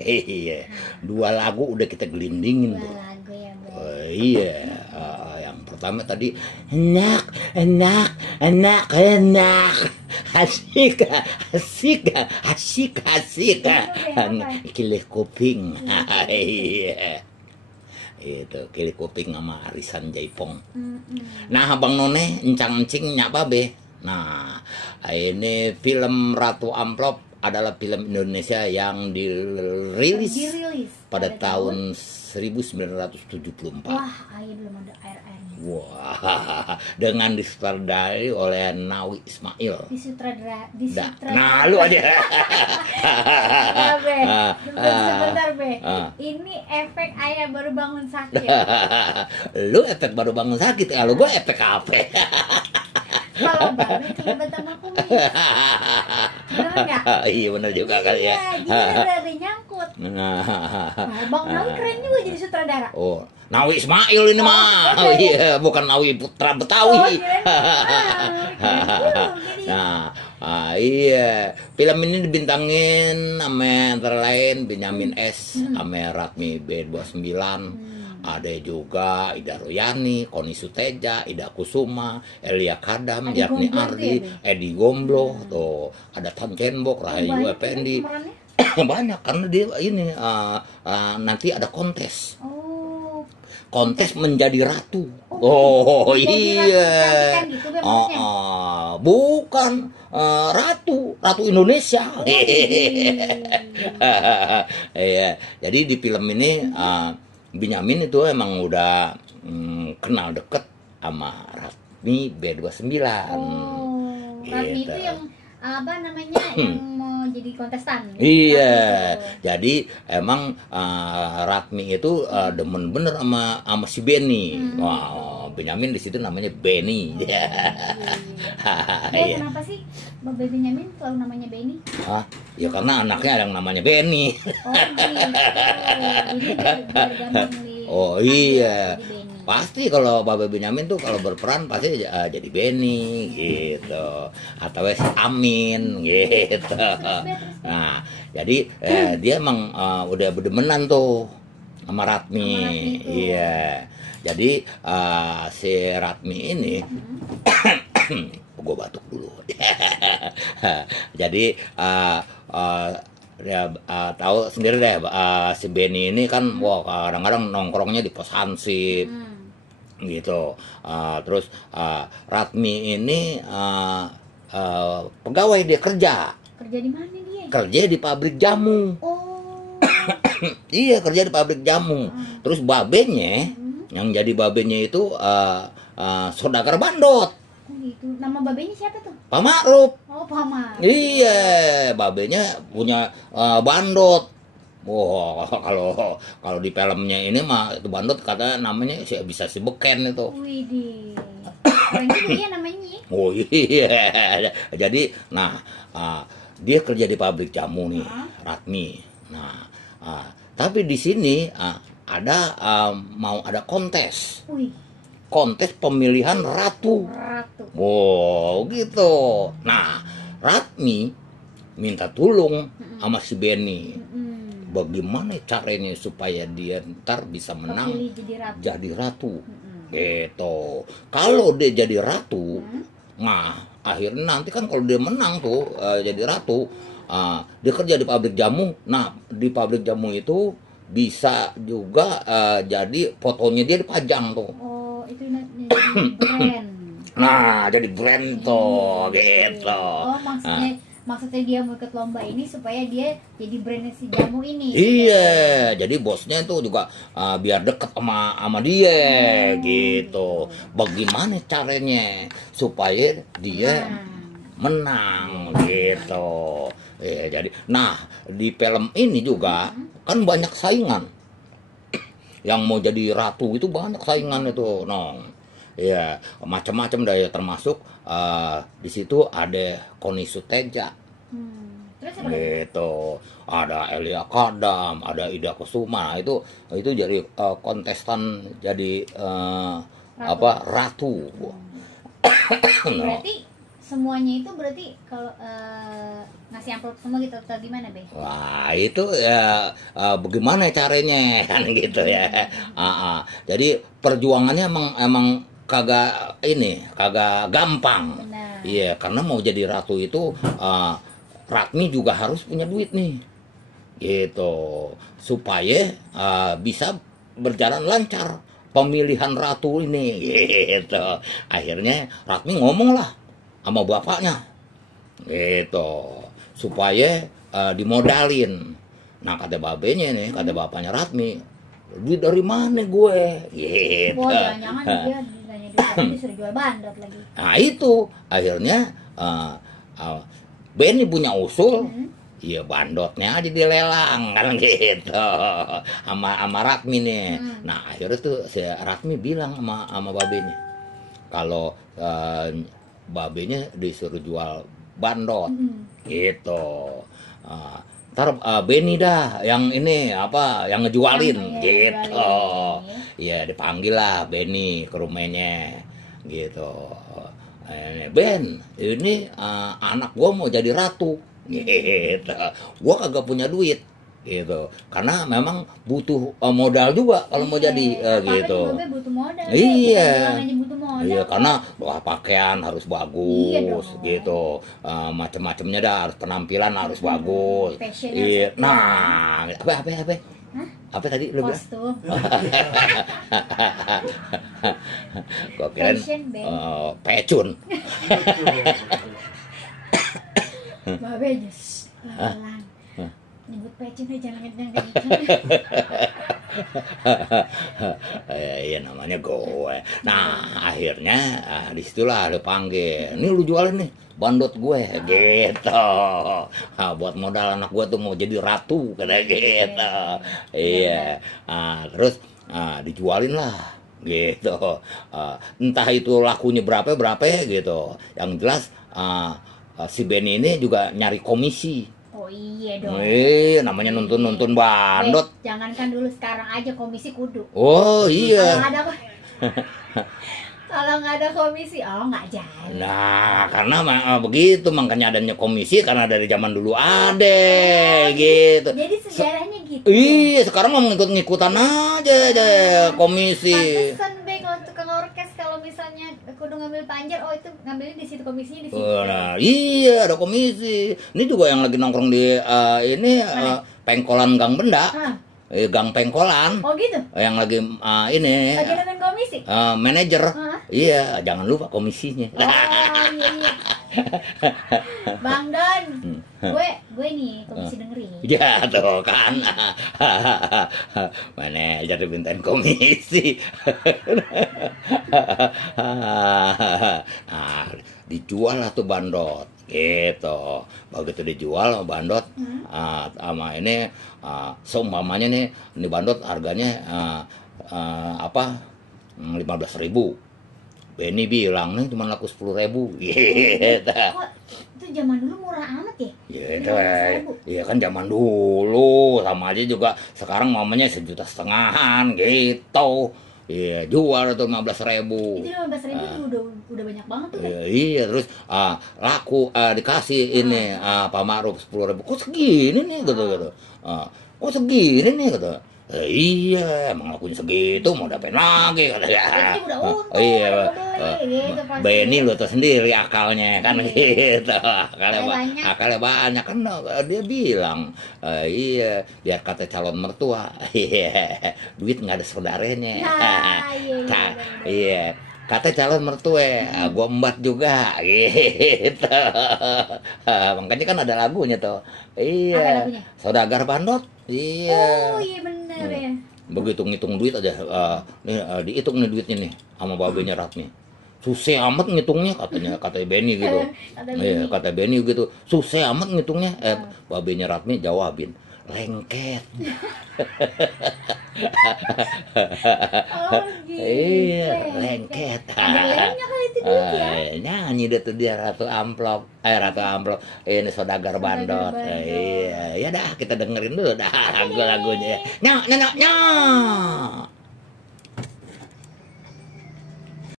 Iya, 2 lagu udah kita gelindingin tuh. 2 lagu ya, Be. Iya, yang pertama tadi enak, enak, enak, enak, asik, asik, asik, asik, kilih kuping, iya, itu kilih kuping sama arisan Jaipong. Nah, Bang None, encang-encing nyak babe. Nah, ini film Ratu Amplop adalah film Indonesia yang dirilis pada tahun 1974. Wah, ayo belum ada air-airnya. Wah, dengan disutradarai oleh Nawi Ismail. Nah, lu aja. Ya, Be. Sebentar, Be. Ini efek ayah baru bangun sakit. Lu efek baru bangun sakit, kalau gue efek apa? Kalau Babe kelibat sama kumis. Bener nggak? Iya bener juga kali ya. Iya, jadi ada nyangkut. Nah, Bang Nawi keren juga jadi sutradara. Oh, Nawi Ismail ini mah. Oh iya, bukan Nawi Putra Betawi. Nah, iya. Film ini dibintangin sama antara lain Benyamin S, sama Ratmi B29. Ada juga Ida Royani, Koni Suteja, Ida Kusuma, Elia Kadam, Yakni Ardi, Edi Gomblo, tuh ada Tan Cenbok, Rahayu Effendi. Banyak karena dia ini nanti ada kontes. Kontes menjadi ratu. Oh iya. Bukan ratu Indonesia. Iya. Jadi di film ini Benyamin itu emang udah kenal deket sama Ratmi B29. Ratmi itu yang apa namanya yang mau jadi kontestan. Iya, jadi emang Ratmi itu demen bener sama si Benny. Wah, Benyamin di situ namanya Benny. Kenapa sih Babe Benyamin selalu namanya Benny? Ya karena anaknya ada yang namanya Benny. Oh iya. Pasti kalau Babe Benyamin tuh kalau berperan pasti jadi Benny gitu, atau si Amin gitu. Nah, jadi dia emang udah berdemenan tuh sama Ratmi. Iya. Jadi si Ratmi ini gue batuk dulu. Jadi ya tahu sendiri deh si Benny ini kan wah kadang-kadang nongkrongnya di pos Hansip gitu. Terus Ratmi ini pegawai, dia kerja di mana dia? Kerja di pabrik jamu. Iya, kerja di pabrik jamu. Terus babenya yang jadi babenya itu saudagar bandot. Gitu. Nama babenya siapa tuh? Pak Ma'ruf. Oh, Pak Ma'ruf. Iya, babenya punya bandot. Wah, kalau di filmnya ini mah itu bandot katanya namanya bisa si Beken itu. Widih. Keren juga ya namanya. Oh iya. Jadi, nah dia kerja di pabrik jamu nih, Ratmi. Nah, tapi di sini ada mau ada kontes. Kontes pemilihan ratu. Wow, gitu. Nah, Ratmi minta tolong sama si Benny. Bagaimana caranya supaya dia ntar bisa menang jadi ratu. Gitu. Kalau dia jadi ratu, nah akhirnya nanti kan kalau dia menang tuh jadi ratu, dia kerja di pabrik jamu. Nah, di pabrik jamu itu bisa juga jadi fotonya dia dipajang tuh. Itu brand. Nah, jadi brand tuh, gitu. Maksudnya dia mau ikut lomba ini supaya dia jadi brandnya si jamu ini. Iya, jadi bosnya itu juga biar deket sama dia, gitu. Bagaimana caranya supaya dia menang, gitu. Jadi, nah di film ini juga kan banyak saingan. Yang mau jadi ratu itu banyak saingan itu, nong. Ya, macam-macam daya termasuk di situ ada Koni Suteja. Terus apa? Gitu. Ada Elia Kadam, ada Ida Kusuma. Itu jadi kontestan jadi ratu. Berarti semuanya itu berarti kalau ngasih amplop semua gitu atau gimana, Be? Wah, itu ya bagaimana caranya kan gitu ya. Jadi perjuangannya emang kagak gampang. Benar. Iya, karena mau jadi ratu itu Ratmi juga harus punya duit nih. Gitu. Supaya bisa berjalan lancar pemilihan ratu ini gitu. Akhirnya Ratmi ngomong lah sama bapaknya gitu supaya dimodalin. Nah kata babenya nih, kata bapaknya Ratmi, duit dari mana gue gitu. Wah, jangan-jangan dia ditanya duit disuruh jual bandot lagi. Nah itu akhirnya Benny punya usul. Iya bandotnya aja dilelang kan gitu sama Ratmi nih. Nah akhirnya tuh si Ratmi bilang sama babenya kalau babenya disuruh jual bandot gitu. Ntar Benny dah yang ini apa yang ngejualin gitu. Iya dipanggil lah Benny ke rumahnya gitu. Ben ini anak gua mau jadi ratu. Gitu, gua kagak punya duit gitu karena memang butuh modal juga kalau mau jadi gitu. Butuh modal, iya butuh modal, iya karena pakaian harus bagus gitu macam-macamnya dah harus penampilan harus bagus. Iya nah apa tadi lu bilang? Kok kirain pecun. Babe just pelan-pelan. Nyebut pecin aja jangan kencang. Iya namanya gue. Nah akhirnya disitulah ada panggil. Ini lu jualin nih bandot gue gitu. Buat modal anak gue tuh mau jadi ratu kata gitu. Iya. Terus dijualin lah gitu. Entah itu lakunya berapa ya gitu. Yang jelas si Benny ini juga nyari komisi. Oh iya dong. Namanya nuntun bandot. Jangankan dulu sekarang aja komisi kudu. Oh iya. Kalau nggak ada komisi, nggak jadi. Nah, karena begitu makanya adanya komisi karena dari zaman dulu ada gitu. Jadi sejarahnya gitu. Iya, sekarang mau ngikut-ngikutan aja deh komisi. Pantesan Be kalau tukang orkes kalau misalnya kudu ngambil panjer, itu ngambilnya di situ komisinya di situ. Nah, iya ada komisi. Ini juga yang lagi nongkrong di Pengkolan Gang Benda. Gang Pengkolan. Oh gitu. Yang lagi ini. Lagi dengan komisi. Manajer. Iya, jangan lupa komisinya. Oh iya. Bang Don, gue nih komisi dengerin. Ya tuh kan, manajer dimintain komisi. Dijual lah tuh bandot, gitu. Begitu dijual bandot, sama ini, seumpamanya nih, ini bandot harganya 15.000. Benny bilang nih cuma laku 10.000 gitu. Kok itu zaman dulu murah amat ya? Iya kan zaman dulu sama aja juga sekarang mamanya 1,5 juta gitu. Iya jual itu 15.000. Itu 15.000 tuh udah banyak banget tuh. Iya terus laku dikasih ini Pak Ma'ruf 10.000. Kok segini nih gitu. Kok segini nih gitu. Iya, emang lakunya segitu mau dapain lagi katanya. Udah untung. Iya, gitu, Benny lu tuh sendiri akalnya kan gitu. Akalnya banyak kan dia bilang iya biar kata calon mertua. Iya, duit nggak ada saudaranya. Iya. Kata calon mertua, gua embat juga gitu. Makanya kan ada lagunya tuh. Iya. Saudagar bandot. Iya. Oh iya bener ya. Begitu ngitung duit aja, dihitung nih duitnya nih sama babenya Ratmi. Susah amat ngitungnya kata Benny gitu. Iya, kata Benny gitu. Susah amat ngitungnya. Babenya Ratmi jawabin, lengket. Oh gitu. Iya, lengket. Ambilnya kali itu duit ya. Nyanyi deh tuh dia Ratu Amplop. Ratu Amplop. Ini saudagar bandot. Iya, ya dah kita dengerin dulu dah lagu-lagunya. Nyak.